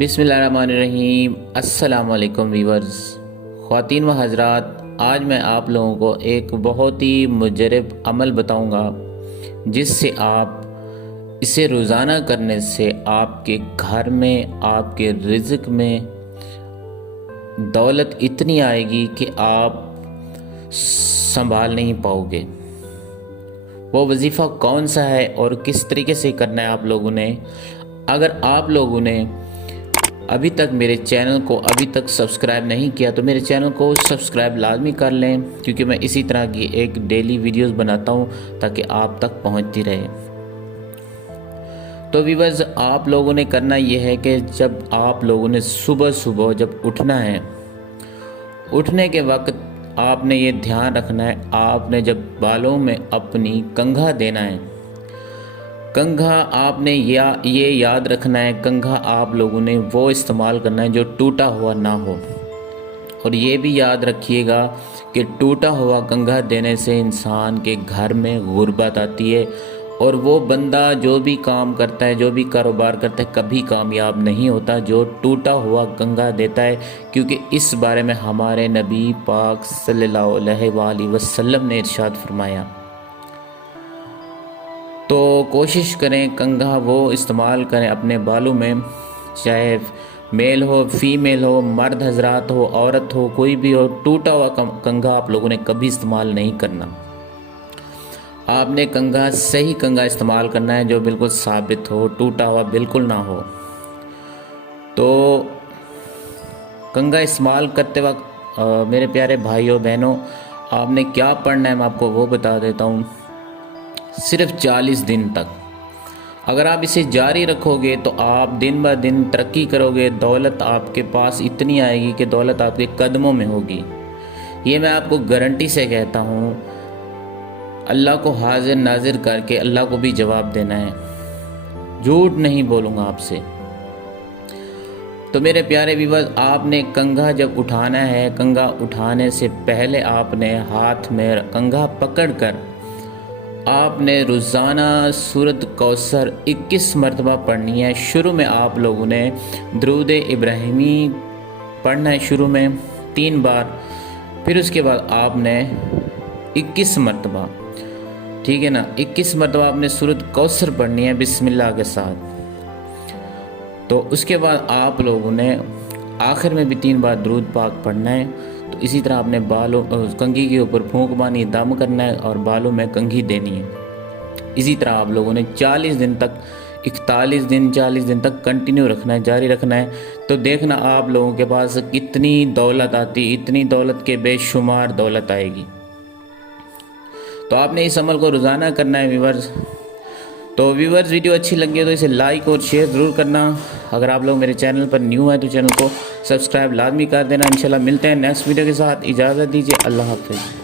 بسم اللہ الرحمن الرحیم۔ السلام علیکم ویورز، خواتین و حضرات، آج میں آپ لوگوں کو ایک بہت ہی مجرب عمل بتاؤں گا جس سے آپ اسے روزانہ کرنے سے آپ کے گھر میں، آپ کے رزق میں دولت اتنی آئے گی کہ آپ سنبھال نہیں پاؤ گے۔ وہ وظیفہ کون سا ہے اور کس طریقے سے کرنا ہے آپ لوگوں نے؟ اگر آپ لوگوں نے ابھی تک میرے چینل کو ابھی تک سبسکرائب نہیں کیا تو میرے چینل کو سبسکرائب لازمی کر لیں، کیونکہ میں اسی طرح کی ایک ڈیلی ویڈیوز بناتا ہوں تاکہ آپ تک پہنچتی رہے۔ تو ویورز، آپ لوگوں نے کرنا یہ ہے کہ جب آپ لوگوں نے صبح جب اٹھنا ہے، اٹھنے کے وقت آپ نے یہ دھیان رکھنا ہے، آپ نے جب بالوں میں اپنی کنگھا دینا ہے، کنگھا آپ نے یہ یاد رکھنا ہے، کنگھا آپ لوگوں نے وہ استعمال کرنا ہے جو ٹوٹا ہوا نہ ہو۔ اور یہ بھی یاد رکھیے گا کہ ٹوٹا ہوا کنگھا دینے سے انسان کے گھر میں غربت آتی ہے، اور وہ بندہ جو بھی کام کرتا ہے، جو بھی کاروبار کرتا ہے، کبھی کامیاب نہیں ہوتا جو ٹوٹا ہوا کنگھا دیتا ہے، کیونکہ اس بارے میں ہمارے نبی پاک صلی اللہ علیہ وآلہ وسلم نے ارشاد فرمایا۔ تو کوشش کریں کنگھا وہ استعمال کریں اپنے بالوں میں، چاہے میل ہو، فیمیل ہو، مرد حضرات ہو، عورت ہو، کوئی بھی ہو، ٹوٹا ہوا کنگھا آپ لوگوں نے کبھی استعمال نہیں کرنا۔ آپ نے کنگھا صحیح کنگھا استعمال کرنا ہے جو بالکل ثابت ہو، ٹوٹا ہوا بالکل نہ ہو۔ تو کنگھا استعمال کرتے وقت میرے پیارے بھائیوں بہنوں، آپ نے کیا پڑھنا ہے میں آپ کو وہ بتا دیتا ہوں۔ صرف 40 دن تک اگر آپ اسے جاری رکھو گے تو آپ دن بہ دن ترقی کرو گے، دولت آپ کے پاس اتنی آئے گی کہ دولت آپ کے قدموں میں ہوگی۔ یہ میں آپ کو گارنٹی سے کہتا ہوں، اللہ کو حاضر ناظر کر کے اللہ کو بھی جواب دینا ہے، جھوٹ نہیں بولوں گا آپ سے۔ تو میرے پیارے ویورز، آپ نے کنگھا جب اٹھانا ہے، کنگھا اٹھانے سے پہلے آپ نے ہاتھ میں کنگھا پکڑ کر آپ نے روزانہ سورۃ کوثر 21 مرتبہ پڑھنی ہے۔ شروع میں آپ لوگوں نے درود ابراہیمی پڑھنا ہے، شروع میں 3 بار، پھر اس کے بعد آپ نے 21 مرتبہ، ٹھیک ہے نا، 21 مرتبہ آپ نے سورۃ کوثر پڑھنی ہے بسم اللہ کے ساتھ۔ تو اس کے بعد آپ لوگوں نے آخر میں بھی 3 بار درود پاک پڑھنا ہے۔ تو اسی طرح آپ نے بالوں کنگھی کے اوپر پھونک مانی، دم کرنا ہے اور بالوں میں کنگھی دینی ہے۔ اسی طرح آپ لوگوں نے 40 دن تک، 40 دن تک کنٹینیو رکھنا ہے، جاری رکھنا ہے۔ تو دیکھنا آپ لوگوں کے پاس کتنی دولت آتی، اتنی دولت کے بے شمار دولت آئے گی۔ تو آپ نے اس عمل کو روزانہ کرنا ہے ویورز۔ تو ویورز، ویڈیو اچھی لگی ہے تو اسے لائک اور شیئر ضرور کرنا۔ اگر آپ لوگ میرے چینل پر نیو ہیں تو چینل کو سبسکرائب لازمی کر دینا۔ انشاءاللہ ملتے ہیں نیکسٹ ویڈیو کے ساتھ، اجازت دیجیے، اللہ حافظ۔